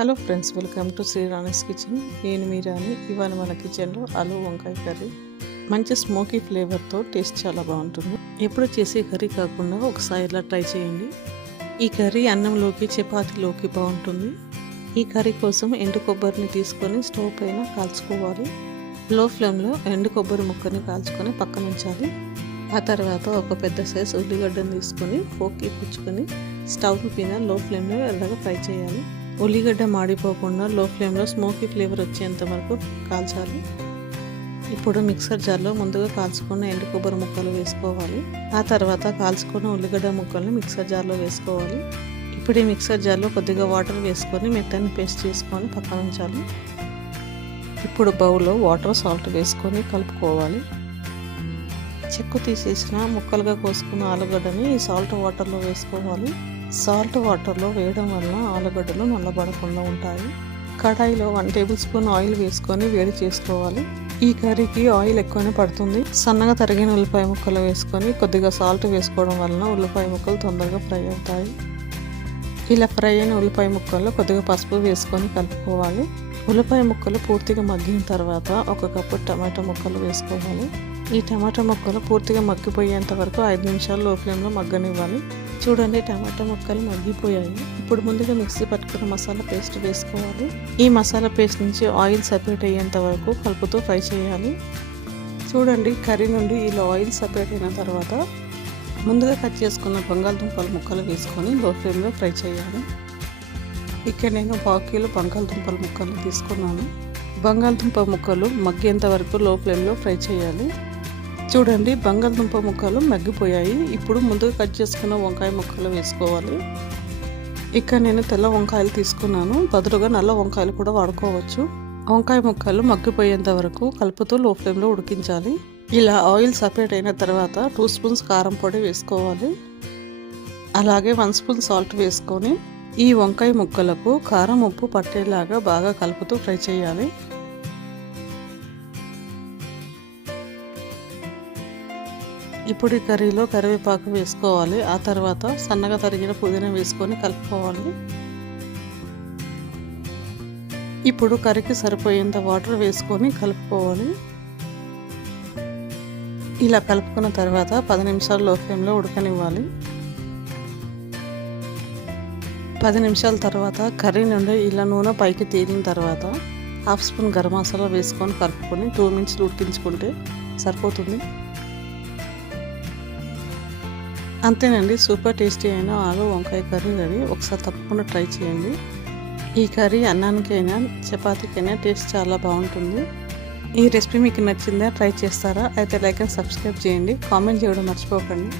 Hello friends, welcome to శ్రీరాణిస్ kitchen. నేను మీ రాణి. ఇవాళ మన కిచెన్లో ఆలు వంకాయ కర్రీ మంచి స్మోకీ ఫ్లేవర్తో టేస్ట్ చాలా బాగుంటుంది. ఎప్పుడు చేసే కర్రీ కాకుండా ఒకసారి ఇలా ట్రై చేయండి. ఈ కర్రీ అన్నంలోకి చపాతీలోకి బాగుంటుంది. ఈ కర్రీ కోసం ఎండు కొబ్బరిని తీసుకొని స్టవ్ పైన కాల్చుకోవాలి. లో ఫ్లేమ్లో ఎండు కొబ్బరి ముక్కని కాల్చుకొని పక్కన ఉంచాలి. ఆ తర్వాత ఒక పెద్ద సైజ్ ఉల్లిగడ్డను తీసుకొని ఫోక్కి పుచ్చుకొని స్టవ్ పైన లో ఫ్లేమ్లో ఎర్రగా ఫ్రై చేయాలి. ఉల్లిగడ్డ మాడిపోకుండా లో ఫ్లేమ్లో స్మోకీ ఫ్లేవర్ వచ్చేంత వరకు కాల్చాలి. ఇప్పుడు మిక్సర్ జార్లో ముందుగా కాల్చుకున్న ఎండు కొబ్బరి ముక్కలు వేసుకోవాలి. ఆ తర్వాత కాల్చుకున్న ఉల్లిగడ్డ ముక్కల్ని మిక్సర్ జార్లో వేసుకోవాలి. ఇప్పుడు ఈ మిక్సర్ జార్లో కొద్దిగా వాటర్ వేసుకొని మెత్తని పేస్ట్ చేసుకొని పక్కన ఉంచాలి. ఇప్పుడు బౌల్లో వాటర్, సాల్ట్ వేసుకొని కలుపుకోవాలి. చెక్కు తీసేసిన ముక్కలుగా కోసుకున్న ఆలుగడ్డని ఈ సాల్ట్ వాటర్లో వేసుకోవాలి. సాల్ట్ వాటర్లో వేయడం వల్ల ఆలుగడ్డలు నల్లబడకుండా ఉంటాయి. కడాయిలో 1 టేబుల్ స్పూన్ ఆయిల్ వేసుకొని వేడి చేసుకోవాలి. ఈ కర్రీకి ఆయిల్ ఎక్కువనే పడుతుంది. సన్నగా తరిగిన ఉల్లిపాయ ముక్కలు వేసుకొని కొద్దిగా సాల్ట్ వేసుకోవడం వలన ఉల్లిపాయ ముక్కలు తొందరగా ఫ్రై అవుతాయి. ఇలా ఫ్రై అయిన ఉల్లిపాయ ముక్కల్లో కొద్దిగా పసుపు వేసుకొని కలుపుకోవాలి. ఉల్లిపాయ ముక్కలు పూర్తిగా మగ్గిన తర్వాత 1 కప్పు టమాటా ముక్కలు వేసుకోవాలి. ఈ టమాటా ముక్కలు పూర్తిగా మగ్గిపోయేంత వరకు 5 నిమిషాలు లో ఫ్లేమ్లో మగ్గనివ్వాలి. చూడండి, టమాటా ముక్కలు మగ్గిపోయాయి. ఇప్పుడు ముందుగా మిక్సీ పట్టుకున్న మసాలా పేస్ట్ వేసుకోవాలి. ఈ మసాలా పేస్ట్ నుంచి ఆయిల్ సపరేట్ అయ్యేంత వరకు కలుపుతూ ఫ్రై చేయాలి. చూడండి, కర్రీ నుండి ఇలా ఆయిల్ సపరేట్ అయిన తర్వాత ముందుగా కట్ చేసుకున్న బంగాళదుంపల ముక్కలు వేసుకొని లో ఫ్లేమ్లో ఫ్రై చేయాలి. ఇక్కడ నేను 1/2 కిలో బంగాళదుంపల ముక్కలు తీసుకున్నాను. బంగాళదుంప ముక్కలు మగ్గేంత వరకు లో ఫ్లేమ్లో ఫ్రై చేయాలి. చూడండి, బంగాళదుంప ముక్కలు మగ్గిపోయాయి. ఇప్పుడు ముందుగా కట్ చేసుకున్న వంకాయ ముక్కలు వేసుకోవాలి. ఇక్కడ నేను తెల్ల వంకాయలు తీసుకున్నాను. బదులుగా నల్ల వంకాయలు కూడా వాడుకోవచ్చు. వంకాయ ముక్కలు మగ్గిపోయేంత వరకు కలుపుతూ లో ఫ్లేమ్లో ఉడికించాలి. ఇలా ఆయిల్ సపరేట్ అయిన తర్వాత 2 స్పూన్స్ కారం పొడి వేసుకోవాలి. అలాగే 1 స్పూన్ సాల్ట్ వేసుకొని ఈ వంకాయ ముక్కలకు కారం, ఉప్పు పట్టేలాగా బాగా కలుపుతూ ఫ్రై చేయాలి. ఇప్పుడు ఈ కర్రీలో కరివేపాకు వేసుకోవాలి. ఆ తర్వాత సన్నగా తరిగిన పుదీనా వేసుకొని కలుపుకోవాలి. ఇప్పుడు కర్రీకి సరిపోయేంత వాటర్ వేసుకొని కలుపుకోవాలి. ఇలా కలుపుకున్న తర్వాత 10 నిమిషాలు లో ఫ్లేమ్లో ఉడకనివ్వాలి. 10 నిమిషాల తర్వాత కర్రీ నుండి ఇలా నూనె పైకి తేలిన తర్వాత 1/2 స్పూన్ గరం మసాలా వేసుకొని కలుపుకొని 2 మినిట్స్ ఉడికించుకుంటే సరిపోతుంది. అంతేనండి, సూపర్ టేస్టీ అయిన ఆలు వంకాయ కర్రీ రెడీ. ఒకసారి తప్పకుండా ట్రై చేయండి. ఈ కర్రీ అన్నానికైనా చపాతీకైనా టేస్ట్ చాలా బాగుంటుంది. ఈ రెసిపీ మీకు నచ్చిందా? ట్రై చేస్తారా? అయితే లైక్ అండ్ సబ్స్క్రైబ్ చేయండి. కామెంట్ చేయడం మర్చిపోకండి.